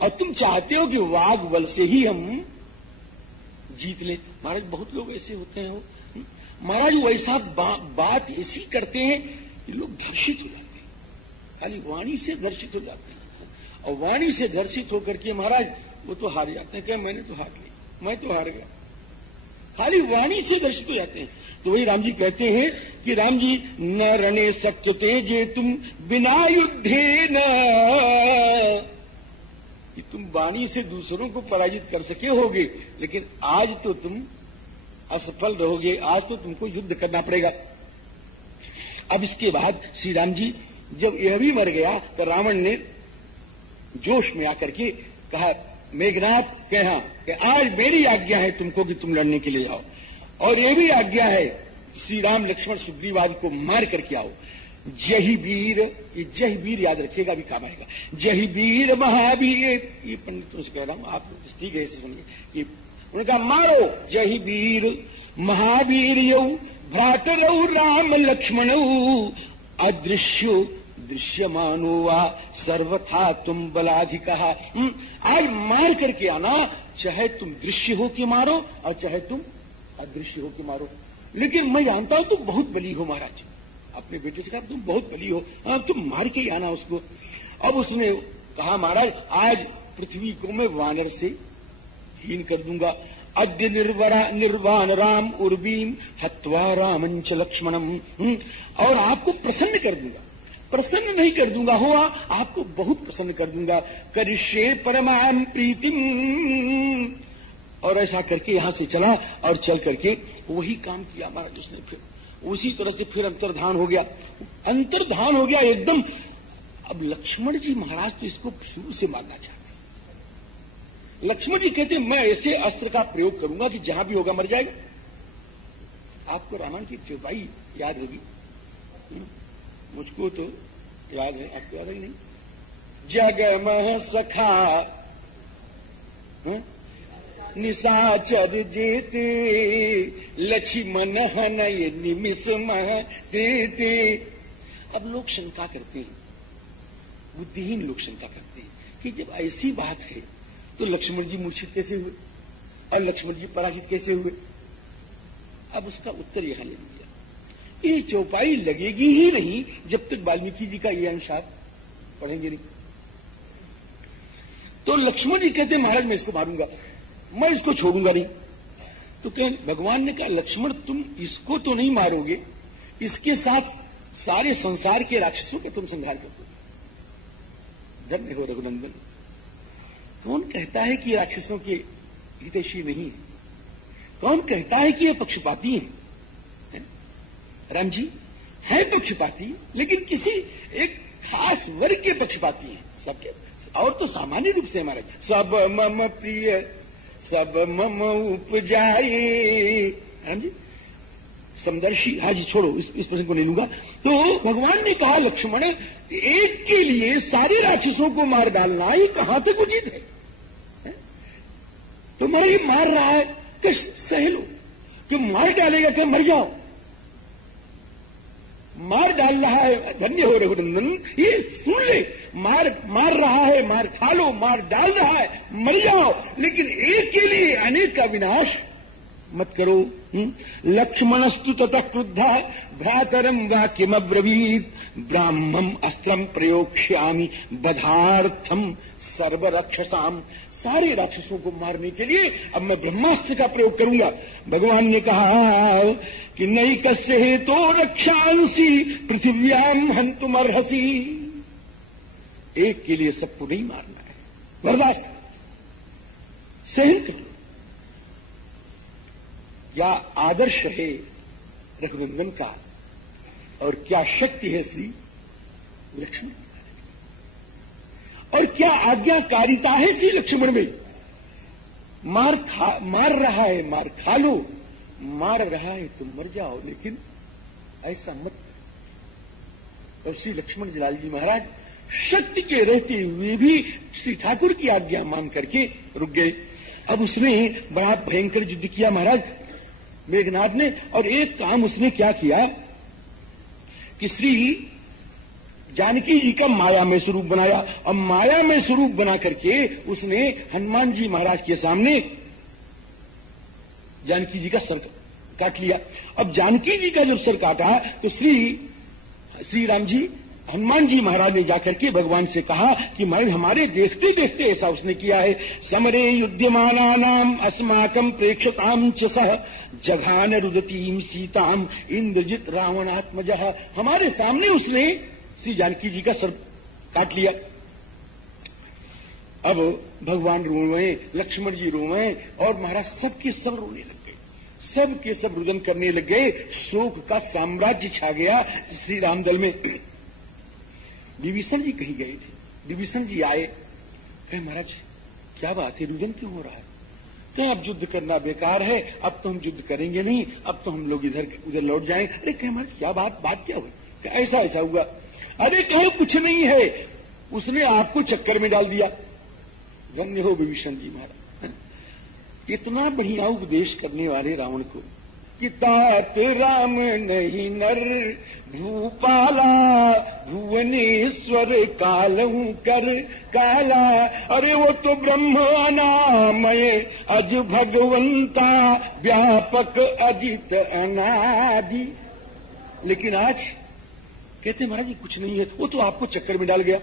और तुम चाहते हो कि वाग बल से ही हम जीत ले। महाराज बहुत लोग ऐसे होते हैं, महाराज वैसा बात ऐसी करते हैं कि लोग धर्षित हो जाते हैं, खाली वाणी से धर्षित हो जाते हैं। और वाणी से धर्षित होकर के महाराज वो तो हार जाते हैं, क्या मैंने तो हार लिया, मैं तो हार गया, खाली वाणी से धर्षित हो जाते हैं। तो वही राम जी कहते हैं कि राम जी न रणे शक्यते जे तुम बिना युद्धे न, कि तुम वाणी से दूसरों को पराजित कर सके होगे, लेकिन आज तो तुम असफल रहोगे, आज तो तुमको युद्ध करना पड़ेगा। अब इसके बाद श्री राम जी जब यह भी मर गया तो रावण ने जोश में आकर के कहा, मेघनाथ कहा कि आज मेरी आज्ञा है तुमको कि तुम लड़ने के लिए जाओ, और यह भी आज्ञा है श्री राम लक्ष्मण सुग्रीव आदि को मार करके आओ। जही वीर, ये जही वीर याद रखिएगा, भी काम आएगा। जही वीर महावीर, ये पंडितों से कह रहा हूं, आप लोग ठीक है इसे सुनिए। ये उन्होंने कहा मारो जही वीर महावीर यौ भ्रातरौ राम लक्ष्मण अदृश्यो दृश्यमानो वा सर्वथा तुम बलाधिका। आज मार करके आना, चाहे तुम दृश्य हो के मारो और चाहे तुम अदृश्य हो के मारो, लेकिन मैं जानता हूं तुम बहुत बली हो महाराज। अपने बेटे से कहा तुम बहुत बली हो, तुम मार के ही आना उसको। अब उसने कहा महाराज आज पृथ्वी को मैं वानर से हीन कर दूंगा। अद्य निर्वाण राम उर्वीम हत्वा रामंच लक्ष्मणम, और आपको प्रसन्न कर दूंगा, प्रसन्न नहीं कर दूंगा हुआ, आपको बहुत प्रसन्न कर दूंगा। करिष्ये परमाम प्रीतिम, और ऐसा करके यहां से चला और चल करके वही काम किया महाराज उसने। फिर उसी तरह से फिर अंतर्धान हो गया, अंतर्धान हो गया एकदम। अब लक्ष्मण जी महाराज तो इसको शुरू से मारना चाहते हैं। लक्ष्मण जी कहते हैं मैं ऐसे अस्त्र का प्रयोग करूंगा कि जहां भी होगा मर जाएगा। आपको रामायण की चौपाई याद होगी, मुझको तो याद है, आपको याद है नहीं? जगमह सखा निशाचर जेते लक्ष्मण हनय निमिष मह देते। अब लोग शंका करते हैं, बुद्धिहीन लोग शंका करते हैं कि जब ऐसी बात है तो लक्ष्मण जी मूर्छित कैसे हुए और लक्ष्मण जी पराजित कैसे हुए? अब उसका उत्तर यहां ले लिया। ये चौपाई लगेगी ही नहीं जब तक वाल्मीकि जी का ये अंश आप पढ़ेंगे नहीं। तो लक्ष्मण जी कहते महाराज मैं इसको मारूंगा, मैं इसको छोड़ूंगा नहीं। तो कहें भगवान ने कहा लक्ष्मण तुम इसको तो नहीं मारोगे, इसके साथ सारे संसार के राक्षसों का तुम संहार कर दोगे। धन्य हो रघुनंदन। कौन कहता है कि राक्षसों के हितैषी नहीं है? कौन कहता है कि ये पक्षपाती हैं? राम जी है पक्षपाती, लेकिन किसी एक खास वर्ग के पक्षपाती हैं, सबके, और तो सामान्य रूप से हमारे सब मम प्रिय सब मम उपजाए। राम जी समदर्शी, हाँ जी छोड़ो इस प्रसंग को नहीं लूंगा। तो भगवान ने कहा लक्ष्मण एक के लिए सारे राक्षसों को मार डालना ये कहां तक उचित है? तो मैं ये मार रहा है कि सह लो, कि मार डालेगा क्या मर जाओ, मार डाल रहा है। धन्य हो रघुनंदन, ये सुन ले, मार रहा है, मार खा लो, मार डाल रहा है, मर जाओ, लेकिन एक के लिए अनेक का विनाश मत करो। लक्ष्मणस्तु ततः क्रुद्धा भ्रातरम वाक्यमब्रवीत ब्राह्मम अस्त्रम प्रयोक्ष्यामि बधार्थम सर्वरक्षसाम। सारे राक्षसों को मारने के लिए अब मैं ब्रह्मास्त्र का प्रयोग करूंगा। भगवान ने कहा कि नई कस्य हेतो रक्षांसी पृथिव्याम हंतुम अर्हसी। एक के लिए सबको नहीं मारना है, बर्दाश्त सहन कर लो। क्या आदर्श है रघुनंदन का, और क्या शक्ति है श्री लक्ष्मण, और क्या आज्ञाकारिता है श्री लक्ष्मण में। मार रहा है, मार खा लो, मार रहा है तुम मर जाओ, लेकिन ऐसा मत। और श्री लक्ष्मण जलाल जी महाराज शक्ति के रहते हुए भी श्री ठाकुर की आज्ञा मान करके रुक गए। अब उसने बड़ा भयंकर युद्ध किया महाराज मेघनाथ ने, और एक काम उसने क्या किया कि श्री जानकी जी का माया में स्वरूप बनाया और माया में स्वरूप बना करके उसने हनुमान जी महाराज के सामने जानकी जी का सर काट लिया। अब जानकी जी का जब सर काटा तो श्री राम जी हनुमान जी महाराज ने जाकर के भगवान से कहा कि मैं हमारे देखते देखते ऐसा उसने किया है। समरे युध्यमानानाम अस्माकं प्रेक्षताम च सह जघान रुदतीम सीताम इंद्रजित रावणात्मजः। हमारे सामने उसने श्री जानकी जी का सर काट लिया। अब भगवान रोए, लक्ष्मण जी रोए और महाराज सबके सब रोने लग गए, सबके सब रुदन करने लग गए। शोक का साम्राज्य छा गया श्री रामदल में। विभीषण जी कहीं गए थे, विभीषण जी आए, कहे महाराज क्या बात है, रुदन क्यों हो रहा है? कहे अब युद्ध करना बेकार है, अब तो हम युद्ध करेंगे नहीं, अब तो हम लोग इधर उधर लौट जाएं। अरे कहे महाराज क्या बात क्या हुई? ऐसा ऐसा हुआ। अरे कहे कुछ नहीं है, उसने आपको चक्कर में डाल दिया। धन्य हो विभीषण जी महाराज, इतना बढ़िया उपदेश करने वाले रावण को कि तात राम नहीं नर भूपाला भुवनेश्वर कालहू कर काला। अरे वो तो ब्रह्म अनामय अज भगवंता व्यापक अजित अनादि। लेकिन आज कहते महाराज ये कुछ नहीं है, वो तो आपको चक्कर में डाल गया।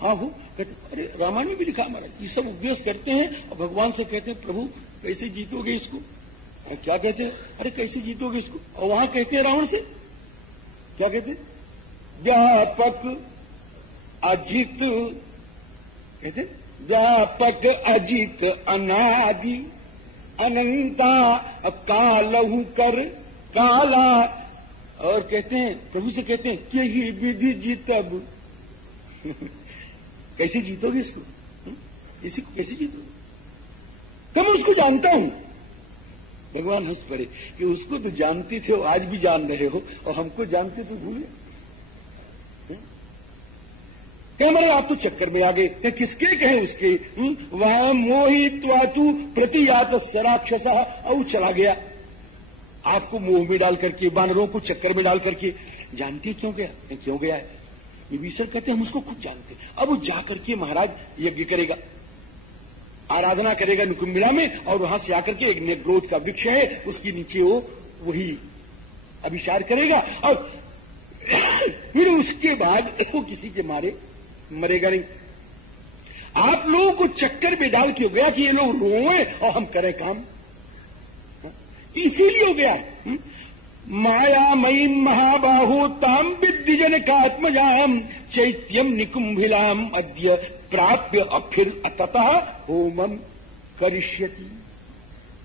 हाँ हो, कहते अरे रामायण में भी लिखा महाराज, ये सब उपदेश करते हैं और भगवान से कहते हैं प्रभु कैसे जीतोगे इसको? क्या कहते हैं? अरे कैसे जीतोगे इसको? और वहां कहते हैं रावण से क्या कहते हैं? व्यापक अजित, कहते व्यापक अजित अनादि अनंता कालहू कर काला। और कहते हैं प्रभु से कहते हैं कि ही विधि जीतब। कैसे जीतोगे इसको? इसी को कैसे जीतोगे? तो मैं उसको जानता हूं। भगवान हंस पड़े कि उसको तो जानते थे, आज भी जान रहे हो, और हमको जानते तो भूले। क्या मेरे आप तो चक्कर में आ गए। किसके कहे उसके? वह मोहित्वा तू प्रतियात राक्षस, और चला गया आपको मोह में डाल करके, बानरों को चक्कर में डाल करके। जानते क्यों गया? क्यों गया है? विभीषण कहते हैं हम उसको खुद जानते। अब वो जाकर के महाराज यज्ञ करेगा, आराधना करेगा नुकुंबिला में, और वहां से आकर के एक नेग्रोध का वृक्ष है उसके नीचे वो वही अभिचार करेगा, और फिर उसके बाद वो किसी के मारे मरेगा नहीं। आप लोगों को चक्कर में डाल के हो गया कि ये लोग रोए और हम करें काम, इसीलिए हो गया। मायामयी महाबाहो ताम विद्यजन का आत्मजाम चैत्यम निकुंभिलाम अद्य प्राप्य अफिर अतः होमम करिष्यति।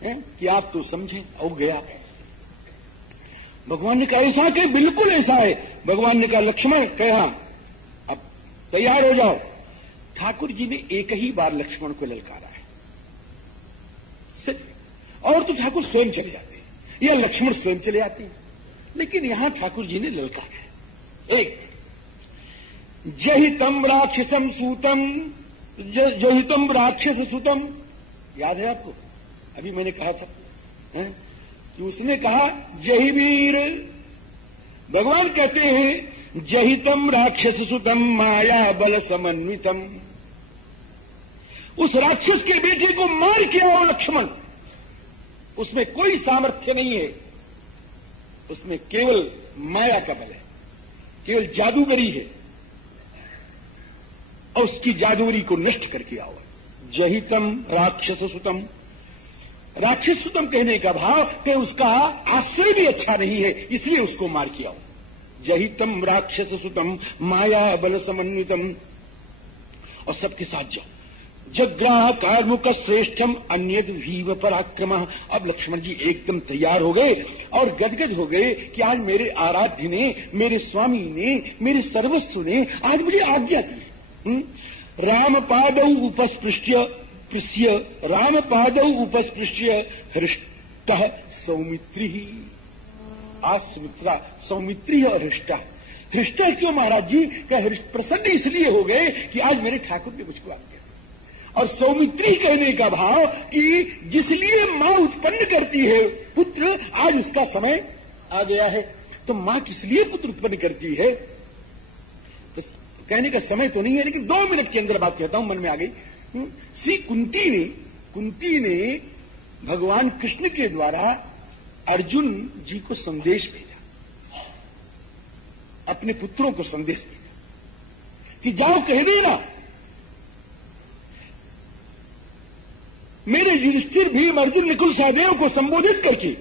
कि आप तो समझे, हो गया। भगवान ने कहा ऐसा कि बिल्कुल ऐसा है। भगवान ने कहा लक्ष्मण कहा अब तैयार हो जाओ। ठाकुर जी ने एक ही बार लक्ष्मण को ललकारा है सिर्फ, और तो ठाकुर स्वयं चले जाते हैं या लक्ष्मण स्वयं चले आते हैं, लेकिन यहां ठाकुर जी ने ललकारा है। एक जहितम राक्षसम सूतम, जहितम राक्षस सूतम, याद है आपको? अभी मैंने कहा था कि उसने कहा जही वीर। भगवान कहते हैं जहितम राक्षस सुतम माया बल समन्वितम। उस राक्षस के बेटे को मार के आओ लक्ष्मण। उसमें कोई सामर्थ्य नहीं है, उसमें केवल माया का बल है, केवल जादूगरी है, और उसकी जादूगरी को नष्ट करके आओ। जहितम राक्षस सुतम। राक्षस सुतम कहने का भाव कि उसका आश्रय भी अच्छा नहीं है, इसलिए उसको मार के आओ। जहितम राक्षस सुतम माया बल समन्वितम। और सबके साथ जाओ। जग्राह कार्मुक श्रेष्ठम अन्यद भीव पराक्रम। अब लक्ष्मण जी एकदम तैयार हो गए और गदगद हो गए कि आज मेरे आराध्य ने, मेरे स्वामी ने, मेरे सर्वस्व ने आज मुझे आज्ञा दी। राम पादौ उपस्पृश्य पृश्य, राम पादौ उपस्पृश्य हृष्टः सौमित्री। आज सुमित्रा, सौमित्री और हृष्टा। हृष्टा क्यों महाराज जी? क्या प्रसन्न इसलिए हो गए कि आज मेरे ठाकुर ने मुझको आज्ञा। और सौमित्री कहने का भाव कि जिसलिए मां उत्पन्न करती है पुत्र, आज उसका समय आ गया है। तो मां किस लिए पुत्र उत्पन्न करती है? कहने का समय तो नहीं है, लेकिन 2 मिनट के अंदर बात कहता हूं, मन में आ गई। श्री कुंती ने भगवान कृष्ण के द्वारा अर्जुन जी को संदेश भेजा, अपने पुत्रों को संदेश भेजा कि जाओ कह देना मेरे युधिष्ठिर, भीम, अर्जुन, नकुल, सहदेव को संबोधित करके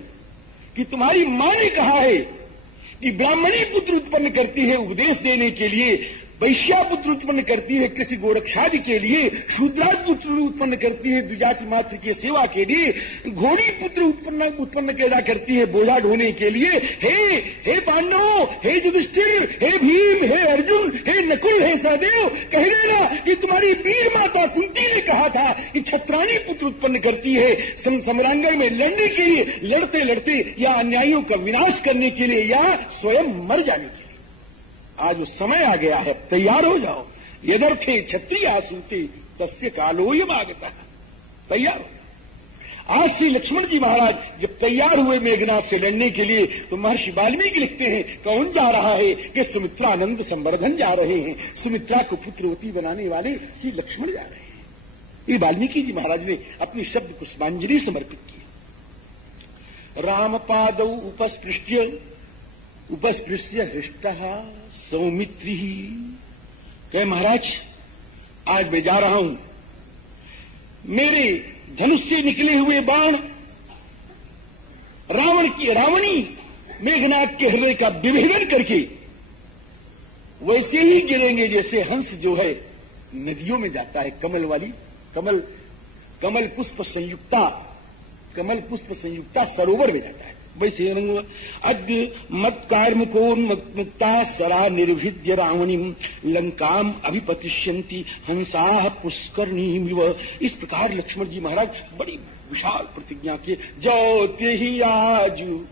कि तुम्हारी मां ने कहा है कि ब्राह्मणी पुत्र उत्पन्न करती है उपदेश देने के लिए, वैश्या पुत्र उत्पन्न करती है कृषि गोरक्षादि के लिए, शूद्राज पुत्र उत्पन्न करती है द्विजाति मात्र की सेवा के लिए, घोड़ी पुत्र उत्पन्न पैदा करती है बोझा ढोने के लिए। हे पांडवों, हे युधिष्ठिर, हे भीम, हे अर्जुन, हे नकुल, हे सहदेव, कह देना कि तुम्हारी वीर माता कुंती ने कहा था कि छत्राणी पुत्र उत्पन्न करती है सम्रांगण में लड़ने के लिए, लड़ते लड़ते या अन्यायियों का विनाश करने के लिए या स्वयं मर जाने के लिए। आज वो समय आ गया है, तैयार हो जाओ। यदर्थे क्षत्रिय सूते तस्य कालोयम आगता, तैयार हो। आज श्री लक्ष्मण जी महाराज जब तैयार हुए मेघनाथ से लड़ने के लिए, तो महर्षि वाल्मीकि लिखते हैं कौन जा रहा है कि सुमित्रानंद संवर्धन जा रहे हैं, सुमित्रा को पुत्रवती बनाने वाले श्री लक्ष्मण जा रहे हैं। ये वाल्मीकि जी महाराज ने अपने शब्द पुष्पांजलि समर्पित किया। राम पादौ उपस्पृश्य हृष्टः सौमित्री, कहे महाराज आज मैं जा रहा हूं, मेरे धनुष से निकले हुए बाण रावणी मेघनाथ के हृदय का विभेदन करके वैसे ही गिरेंगे जैसे हंस जो है नदियों में जाता है, कमल पुष्प संयुक्ता सरोवर में जाता है, वैसे अद्य मत कार्मुकोन्मुक्ता सरा निर्भिद्य रावणीम लंकाम अभिपतिष्यन्ति हंसा पुष्करणीमिव। इस प्रकार लक्ष्मण जी महाराज बड़ी विशाल प्रतिज्ञा किए। जो तेहि आजू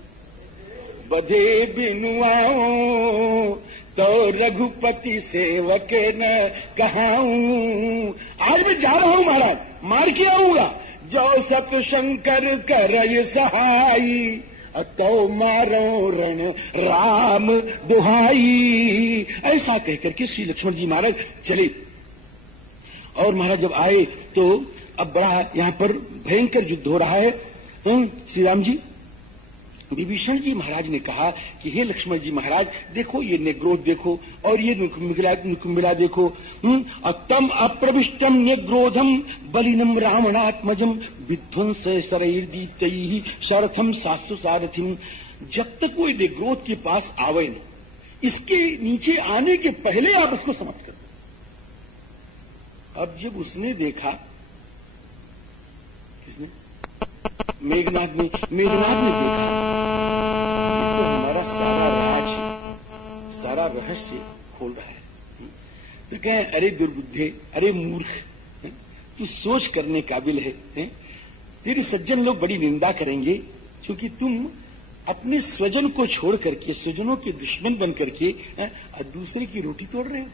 बधे बिनुआओ तो रघुपति सेवक न कहाऊं। आज मैं जा रहा हूं महाराज, मार के आऊंगा। जो सत शंकर करय सहाई तो मारो रण राम दुहाई। ऐसा कहकर के श्री लक्ष्मण जी महाराज चले। और महाराज जब आए तो अब बड़ा यहां पर भयंकर युद्ध हो रहा है। श्री राम जी विभीषण जी महाराज ने कहा कि हे लक्ष्मण जी महाराज, देखो ये नेग्रोध देखो और ये नुकुम्बिला देखो। तम अप्रविष्टम नेग्रोधम बलिनम रावणात्मजम विध्वंस शरैर्दीप्तैः शरथम सासु सारथिम। जब तक वो नेग्रोध के पास आवे न, इसके नीचे आने के पहले आप उसको समाप्त कर दो। अब जब उसने देखा, किसने? मेघनाथ ने देखा तो हमारा सारा राज, सारा रहस्य खोल रहा है। तो कहे अरे दुर्बुद्धे, अरे मूर्ख, तू सोच करने काबिल है। तेरी सज्जन लोग बड़ी निंदा करेंगे क्योंकि तुम अपने स्वजन को छोड़ करके, स्वजनों के दुश्मन बन करके दूसरे की रोटी तोड़ रहे हो।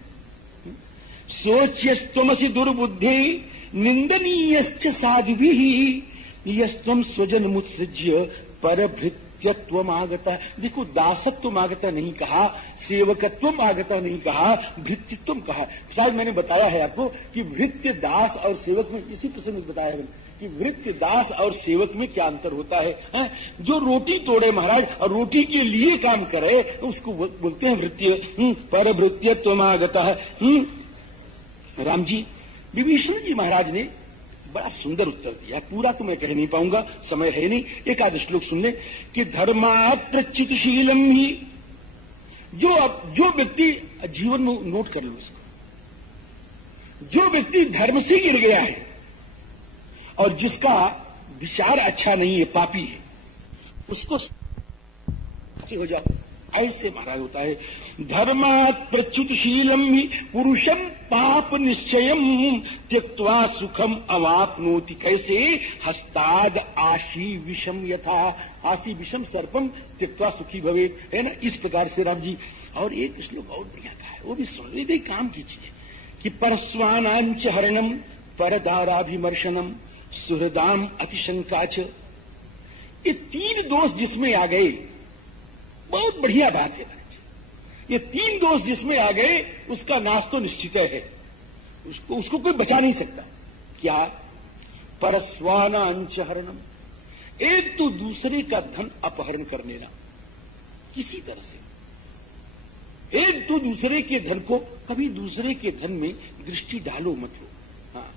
सोच्यस्तमसि दुर्बुद्धे निंदनीयश्च साध्भिः यस्तम स्वजन मुत्सृज्य परभृत्यत्वम आगता। देखो, दासत्व आगता नहीं कहा, सेवकत्व आगता नहीं कहा, भृत्यत्व कहा। शायद मैंने बताया है आपको कि भृत्य, दास और सेवक में, इसी प्रसंग में बताया है कि भृत्य, दास और सेवक में क्या अंतर होता है। जो रोटी तोड़े महाराज और रोटी के लिए काम करे उसको बोलते हैं भृत्य। परभृत्यत्व आगता है। राम जी, विभीषण जी महाराज ने बड़ा सुंदर उत्तर दिया। पूरा तो मैं कह नहीं पाऊंगा, समय है नहीं। एक आध श्लोक सुन ले कि धर्मात् प्रचितशीलम ही, जो व्यक्ति जीवन में नोट कर लो इसको, जो व्यक्ति धर्म से गिर गया है और जिसका विचार अच्छा नहीं है, पापी है, उसको हो जाओ। ऐसे महाराज होता है। धर्मात् प्रच्युतशीलम ही पुरुषम पाप निश्चयम त्यक्त्वा सुखम अवाप्नोति। कैसे? हस्ताद आशी विषम यथा आशी विषम सर्पम त्यक्त्वा सुखी भवेत्, है ना। इस प्रकार से राम जी। और एक श्लोक और बढ़िया कहा है, वो भी सुनने भी काम की चीज है कि परस्वानांच हरणम परदाराभिमर्शनम सुहृदाम अतिशंकाच। ये 3 दोष जिसमें आ गए, बहुत बढ़िया बात है महाराज। ये 3 दोष जिसमें आ गए उसका नाश तो निश्चित है, उसको कोई बचा नहीं सकता। क्या? परस्वानांचहरणम, एक तो दूसरे का धन अपहरण कर लेना किसी तरह से, एक तो दूसरे के धन को, कभी दूसरे के धन में दृष्टि डालो मत लो। हाँ,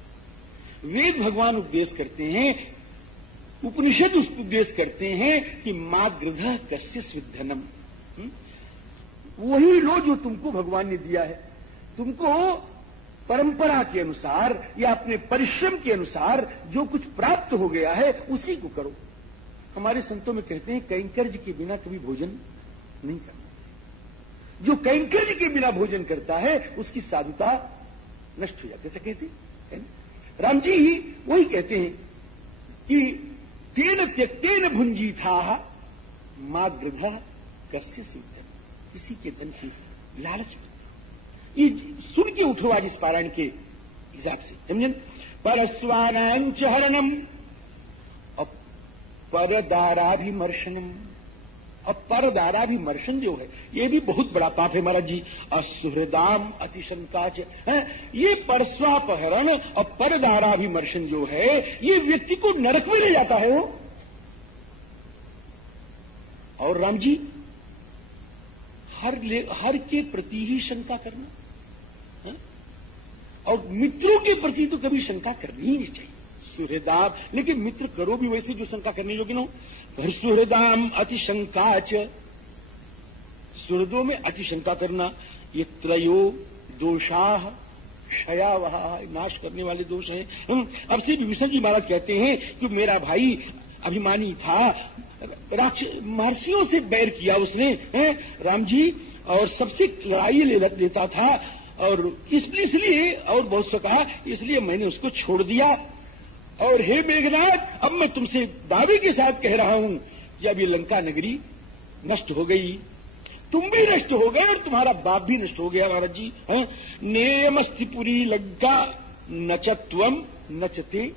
वेद भगवान उपदेश करते हैं, उपनिषद उपदेश करते हैं कि मां गृध कस्य स्विद्धनम, वही लो जो तुमको भगवान ने दिया है। तुमको परंपरा के अनुसार या अपने परिश्रम के अनुसार जो कुछ प्राप्त हो गया है उसी को करो। हमारे संतों में कहते हैं कैंकर्य के बिना कभी भोजन नहीं करना। जो कैंकर्य के बिना भोजन करता है उसकी साधुता नष्ट हो जाती है, ऐसा कहते हैं। राम जी ही वही कहते हैं कि तेन त्यक्तेन भुंजी था मां गृधा कस्य सिद्धन, किसी के धन की लालच मत। ये सुन के उठो आज इस पारायण के हिसाब से, समझे? परस्वानांच हरणम और परदाराभिमर्शनम, और परदाराभिमर्शन जो है ये भी बहुत बड़ा पाप है महाराज जी। असुहृदाम अतिशंकाच है, ये परस्वापहरण और परदाराभिमर्शन जो है ये व्यक्ति को नरक में ले जाता है वो। और राम जी हर के प्रति ही शंका करना, है? और मित्रों के प्रति तो कभी शंका करनी ही नहीं चाहिए। सुहृदाम, लेकिन मित्र करो भी वैसे जो शंका करने योग्य न हो। घर सुहृदाम अतिशंकाच, सुहृदों में अतिशंका करना, ये त्रयो दोषाः क्षयावह, नाश करने वाले दोष हैं। अब श्री विभीषण जी महाराज कहते हैं कि मेरा भाई अभिमानी था, महर्षियों से बैर किया उसने, राम जी, और सबसे लड़ाई लेता था, और इसलिए और बहुत सा कहा, इसलिए मैंने उसको छोड़ दिया। और हे मेघनाथ, अब मैं तुमसे दावे के साथ कह रहा हूं कि अब ये लंका नगरी नष्ट हो गई, तुम भी नष्ट हो गए और तुम्हारा बाप भी नष्ट हो गया महाराज जी। नेयमस्ति पुरी लंका न च त्वम न च ते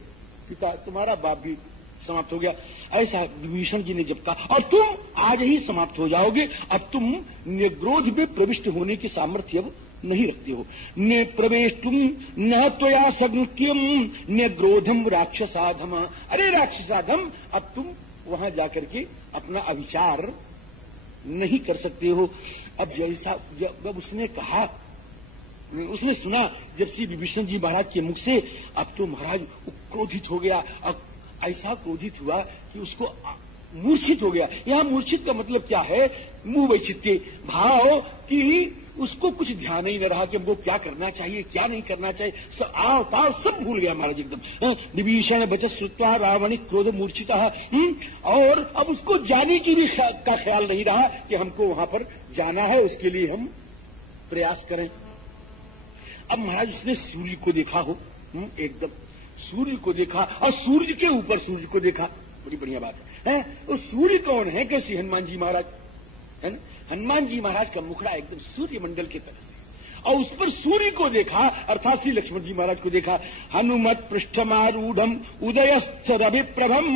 पिता, तुम्हारा बाप भी समाप्त हो गया, ऐसा विभीषण जी ने जब कहा। और तुम आज ही समाप्त हो जाओगे, अब तुम निग्रोध में प्रविष्ट होने की सामर्थ्य अब नहीं रखते हो। ने प्रवेष्टुम न त्वया संख्यम निग्रोधम राक्षसाधम, अरे राक्षसाधम, अब तुम वहां जाकर के अपना अविचार नहीं कर सकते हो। अब जैसा जब उसने कहा, उसने सुना जब श्री विभीषण जी महाराज के मुख से, अब तो महाराज क्रोधित हो गया। अब ऐसा क्रोधित हुआ कि उसको मूर्छित हो गया। यहां मूर्छित का मतलब क्या है? मुंह वैचित्य भाव कि उसको कुछ ध्यान ही न रहा कि हमको क्या करना चाहिए क्या नहीं करना चाहिए, सब आव ताव सब भूल गया महाराज एकदम। विभीषण बचत श्रुत्वा रावणी क्रोध मूर्छिता, और अब उसको जाने की भी का ख्याल नहीं रहा कि हमको वहां पर जाना है, उसके लिए हम प्रयास करें। अब महाराज उसने सूर्य को देखा हो, एकदम सूर्य को देखा, और सूर्य के ऊपर सूर्य को देखा, बड़ी बढ़िया बात है। तो सूर्य कौन है? कैसे हनुमान जी महाराज, है ना? हनुमान जी महाराज का मुखड़ा एकदम सूर्य मंडल की तरह से, और उस पर सूर्य को देखा, अर्थात श्री लक्ष्मण जी महाराज को देखा। हनुमत पृष्ठमारूढ़ उदयस्थ रविप्रभम,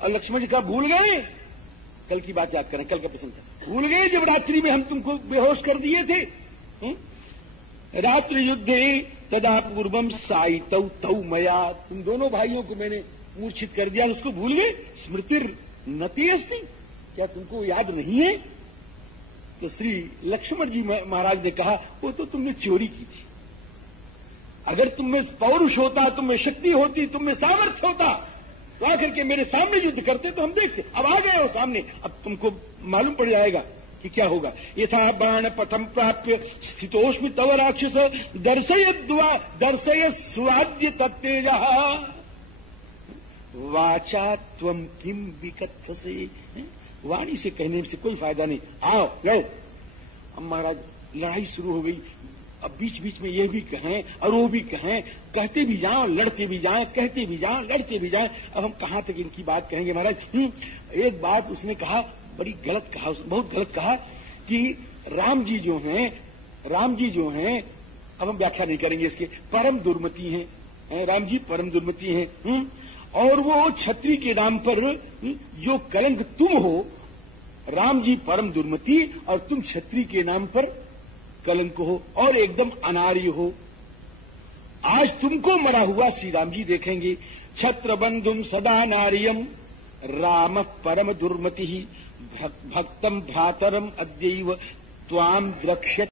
और लक्ष्मण जी का भूल गए, कल की बात याद करें, कल का प्रसंग था, भूल गए जब रात्रि में हम तुमको बेहोश कर दिए थे। रात्रि युद्धे तदा पूर्वम साइतौ तौ मया, तुम दोनों भाइयों को मैंने मूर्छित कर दिया, उसको भूल गए। स्मृतिर नति अस्ति, क्या तुमको याद नहीं है? तो श्री लक्ष्मण जी महाराज ने कहा, वो तो तुमने चोरी की थी। अगर तुम में पौरुष होता, तुम में शक्ति होती, तुम में सामर्थ्य होता, तो आकर के मेरे सामने युद्ध करते तो हम देखते। अब आ गए हो सामने, अब तुमको मालूम पड़ जाएगा कि क्या होगा। यथा बाण पथम प्राप्य स्थितोष्मि तव राक्षस दर्शय स्वाद्य तत्तेज वाचा त्वम किम विकथसे, वाणी से कहने से कोई फायदा नहीं, आओ लो। अब महाराज लड़ाई शुरू हो गई। अब बीच बीच में ये भी कहें और वो भी कहें, कहते भी जाओ लड़ते भी जाएं, कहते भी जाओ लड़ते भी जाएं। अब हम कहां तक इनकी बात कहेंगे महाराज। एक बात उसने कहा, बड़ी गलत कहा, उसने बहुत गलत कहा कि राम जी जो हैं, अब हम व्याख्या नहीं करेंगे इसके, परम दुर्मति हैं, राम जी परम दुर्मति हैं। और वो छत्री के नाम पर जो कलंक तुम हो, राम जी परम दुर्मति और तुम क्षत्रिय के नाम पर कलंक हो और एकदम अनार्य हो। आज तुमको मरा हुआ श्री राम जी देखेंगे। छत्र बंधुम सदा नार्यम राम परम दुर्मति भक्तम भ्रातरम अद्यैव त्वाम द्रक्ष्यति।